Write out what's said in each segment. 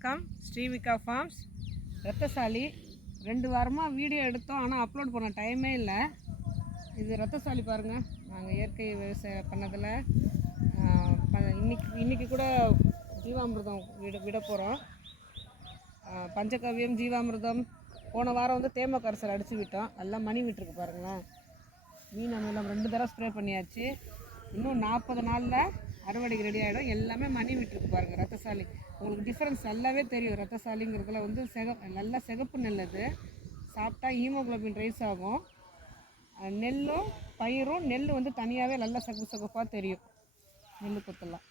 வணக்கம். ஸ்ரீவிகா ஃபார்ம்ஸ் ரத்தசாலி. 2 வாரமாக வீடியோ எடுத்தோம், ஆனால் அப்லோட் பண்ண டைமே இல்லை. இது ரத்தசாலி பாருங்கள். நாங்கள் இயற்கை விவசாயம் பண்ணதில் இன்னைக்கு கூட ஜீவாமிர்தம் விட போகிறோம். பஞ்சகவ்யம், ஜீவாமிர்தம். போன வாரம் வந்து தேம கரைசல் அடித்து விட்டோம். எல்லாம் மணி விட்டுருக்கு பாருங்களேன். மீன் அமிலம் 2 தடவை ஸ்ப்ரே பண்ணியாச்சு. இன்னும் 40 நாளில் அறுவடைக்கு ரெடி ஆகிடும். எல்லாமே மணி விட்டுருக்கு பாருங்கள். ரத்தசாலி உங்களுக்கு டிஃப்ரென்ஸ் நல்லாவே தெரியும். ரத்தசாலிங்கிறதுல வந்து நல்லா சிகப்பு நெல். அது சாப்பிட்டா ஹீமோகுளோபின் ரைஸ் ஆகும். நெல்லும் பயிரும் நெல் வந்து தனியாகவே நல்லா சிகப்பாக தெரியும். நெல் கொத்தெல்லாம்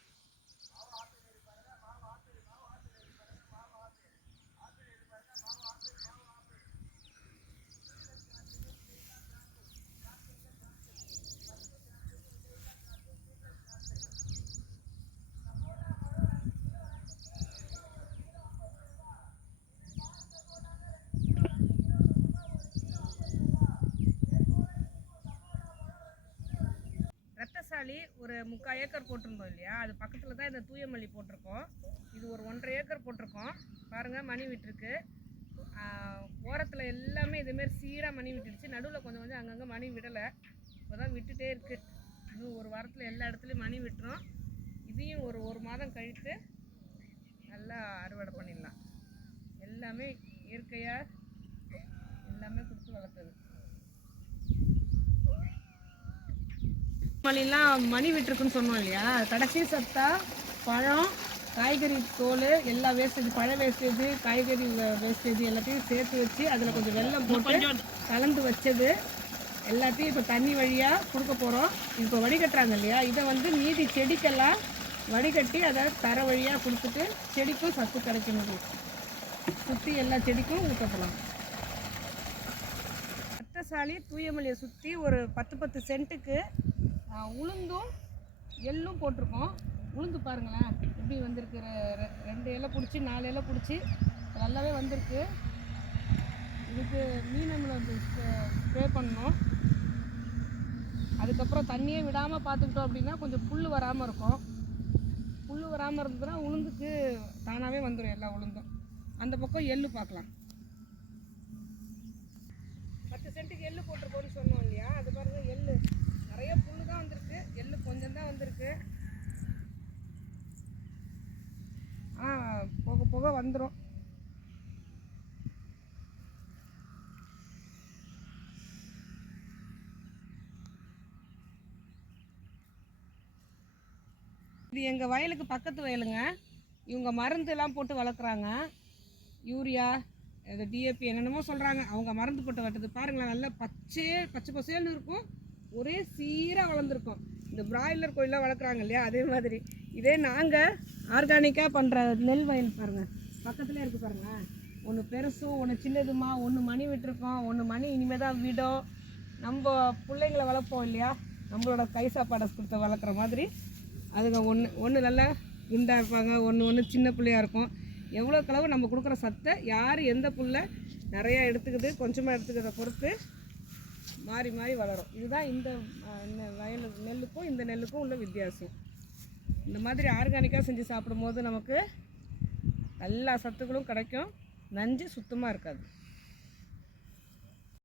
ரத்தசாலி ஒரு 3/4 ஏக்கர் போட்டிருந்தோம் இல்லையா, அது பக்கத்தில் தான் இந்த தூயமல்லி போட்டிருக்கோம். இது ஒரு 1.5 ஏக்கர் போட்டிருக்கோம். பாருங்கள், மணி விட்டுருக்கு. ஓரத்தில் எல்லாமே இதேமாரி சீராக மணி விட்டுடுச்சு. நடுவில் கொஞ்சம் அங்கங்கே மணி விடலை. இப்போ தான் விட்டுட்டே இருக்குது. இன்னும் ஒரு வாரத்தில் எல்லா இடத்துலையும் மணி விட்டுரும். இதையும் ஒரு மாதம் கழித்து நல்லா அறுவடை பண்ணிடலாம். எல்லாமே இயற்கையாக எல்லாமே கொடுத்து வளர்த்தது. மணிலாம் மணி விட்டுருக்குன்னு சொன்னோம் இல்லையா, கடைசி சத்தா பழம், காய்கறி தோல், எல்லா வேஸ்டேஜ், பழ வேஸ்டேஜ், காய்கறி வேஸ்டேஜ் எல்லாத்தையும் சேர்த்து வச்சு அதில் கொஞ்சம் வெல்லம் போட்டு கலந்து வச்சது எல்லாத்தையும் இப்போ தண்ணி வழியாக கொடுக்க போகிறோம். இப்போ வடிகட்டுறாங்க இல்லையா, இதை வந்து மீதி செடிக்கெல்லாம் வடிகட்டி அதை தர வழியாக கொடுத்துட்டு செடிக்கும் சத்து கிடைக்கணும். சுற்றி எல்லா செடிக்கும் ஊற்றப்படலாம். ரத்தசாலி தூயமல்லியை சுற்றி ஒரு 10 சென்ட்டுக்கு உளுந்தும் எள்ளும் போட்டிருக்கோம். உளுந்து பாருங்களேன் எப்படி வந்திருக்கு. 2 இலை பிடிச்சி 4 இலை பிடிச்சி நல்லாவே வந்திருக்கு. இதுக்கு மீன் அமிலம் ஸ்ப்ரே பண்ணணும். அதுக்கப்புறம் தண்ணியே விடாமல் பார்த்துக்கிட்டோம் அப்படின்னா கொஞ்சம் புல் வராமல் இருக்கும். புல் வராமல் இருந்ததுன்னா உளுந்துக்கு தானாகவே வந்துடும் எல்லா உளுந்தும். அந்த பக்கம் எள்ளு பார்க்கலாம். 10 சென்ட்டுக்கு எள்ளு போட்டிருக்கோன்னு சொன்னோம் இல்லையா, அது பாருங்கள். எள்ளு நிறைய புல்லு தான் வந்திருக்கு, எள்ளு கொஞ்சம் தான் வந்திருக்கு. போக போக வந்துடும். இது எங்கள் வயலுக்கு பக்கத்து வயலுங்க. இவங்க மருந்துலாம் போட்டு வளர்க்குறாங்க. யூரியா, இது டிஏபி என்னென்னமோ சொல்கிறாங்க. அவங்க மருந்து போட்டு வளர்த்தது பாருங்களேன். நல்லா பச்சை பசேல்னு இருக்கும். ஒரே சீராக வளர்ந்துருக்கும். இந்த பிராய்லர் கோயிலாம் வளர்க்குறாங்க இல்லையா, அதே மாதிரி இதே நாங்கள் ஆர்கானிக்காக பண்ணுற நெல் வயல் பாருங்கள். பக்கத்துலேயே இருக்குது பாருங்கள். ஒன்று பெருசும் ஒன்று சின்னதுமா. ஒன்று மணி விட்டுருக்கோம், ஒன்று மணி இனிமேல் தான் விடும். நம்ம பிள்ளைங்களை வளர்ப்போம் இல்லையா, நம்மளோட கை சாப்பாடை கொடுத்த வளர்க்குற மாதிரி அதுங்க ஒன்று நல்லா குண்டாக இருப்பாங்க, ஒன்று சின்ன பிள்ளையாக இருக்கும். எவ்வளோ களவு நம்ம கொடுக்குற சத்தை யார் எந்த புல்லை நிறையா எடுத்துக்குது கொஞ்சமாக எடுத்துக்கிறத பொறுத்து மாறி மாறி வளரும். இதுதான் இந்த வயல் நெல்லுக்கும் இந்த நெல்லுக்கும் உள்ள வித்தியாசம். இந்த மாதிரி ஆர்கானிக்காக செஞ்சு சாப்பிடும்போது நமக்கு எல்லா சத்துக்களும் கிடைக்கும். நஞ்சு சுத்தமாக இருக்காது.